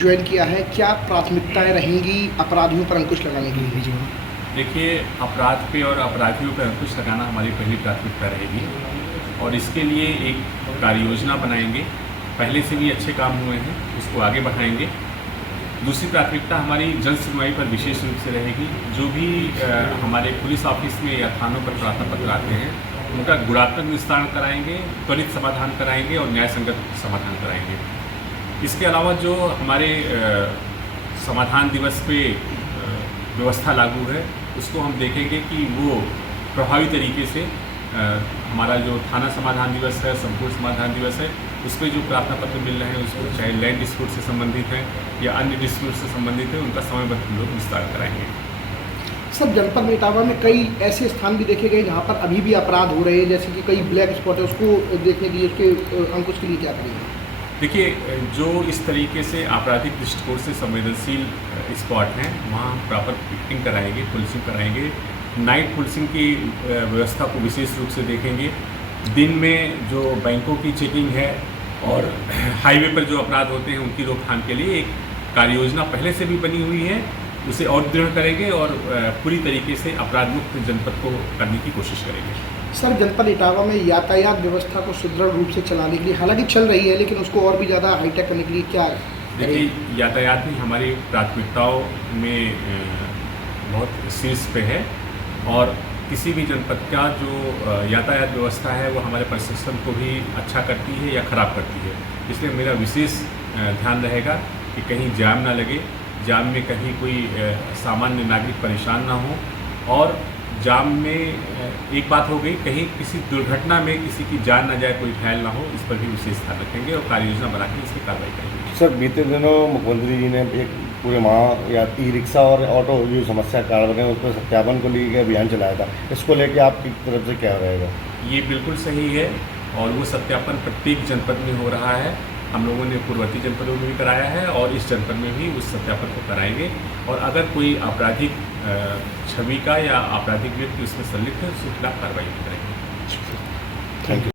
Join किया है, क्या प्राथमिकताएं रहेंगी अपराधियों पर अंकुश लगाने के लिए? देखिए, अपराध पे और अपराधियों पर अंकुश लगाना हमारी पहली प्राथमिकता रहेगी और इसके लिए एक कार्य योजना बनाएंगे। पहले से भी अच्छे काम हुए हैं, उसको आगे बढ़ाएंगे। दूसरी प्राथमिकता हमारी जन सुनवाई पर विशेष रूप से रहेगी। जो भी हमारे पुलिस ऑफिस में या थानों पर प्रार्थना पत्र आते हैं, उनका गुणात्मक निस्तारण कराएंगे, त्वरित समाधान कराएंगे और न्याय संगत समाधान कराएंगे। इसके अलावा जो हमारे समाधान दिवस पे व्यवस्था लागू है, उसको हम देखेंगे कि वो प्रभावी तरीके से हमारा जो थाना समाधान दिवस है, संपूर्ण समाधान दिवस है, उस पर जो प्रार्थना पत्र मिल रहे हैं, उसको चाहे लैंड डिस्प्यूट से संबंधित है या अन्य डिस्प्यूट से संबंधित है, उनका समयबद्ध हम लोग विस्तार कराएंगे। सर, जनपद में इटावा में कई ऐसे स्थान भी देखे गए जहां पर अभी भी अपराध हो रहे हैं, जैसे कि कई ब्लैक स्पॉट है, उसको देखने के लिए, उसके अंकुश के लिए क्या करेंगे? देखिए, जो इस तरीके से आपराधिक दृष्टिकोण से संवेदनशील स्पॉट हैं, वहाँ प्रॉपर पिकेटिंग कराएंगे, पुलिसिंग कराएंगे। नाइट पुलिसिंग की व्यवस्था को विशेष रूप से देखेंगे। दिन में जो बैंकों की चेकिंग है और हाईवे पर जो अपराध होते हैं, उनकी रोकथाम के लिए एक कार्य योजना पहले से भी बनी हुई है, उसे और दृढ़ करेंगे और पूरी तरीके से अपराध मुक्त जनपद को करने की कोशिश करेंगे। सर, जनपद इटावा में यातायात व्यवस्था को सुदृढ़ रूप से चलाने के लिए, हालांकि चल रही है, लेकिन उसको और भी ज़्यादा हाईटेक करने के लिए क्या देखिए, यातायात भी हमारी प्राथमिकताओं में बहुत शीर्ष पे है और किसी भी जनपद का जो यातायात व्यवस्था है, वो हमारे प्रशासन को भी अच्छा करती है या ख़राब करती है। इसलिए मेरा विशेष ध्यान रहेगा कि कहीं जाम ना लगे, जाम में कहीं कोई सामान्य नागरिक परेशान ना हो और जाम में एक बात हो गई, कहीं किसी दुर्घटना में किसी की जान ना जाए, कोई घायल ना हो, इस पर भी विशेष ध्यान रखेंगे और कार्य योजना बना के इसकी कार्रवाई करेंगे। सर, बीते दिनों मुख्यमंत्री जी ने एक पूरे माह या ई रिक्शा और ऑटो जो समस्या कारण है, उस पर सत्यापन को लेकर अभियान चलाया था। इसको लेकर आपकी तरफ से क्या रहेगा? ये बिल्कुल सही है और वो सत्यापन प्रत्येक जनपद में हो रहा है। हम लोगों ने पूर्ववर्ती जनपदों में भी कराया है और इस जनपद में भी उस सत्यापन को कराएंगे और अगर कोई आपराधिक छवि का या आपराधिक व्यक्ति उसमें संलिप्त है, उसके खिलाफ कार्रवाई करेंगे। Thank you.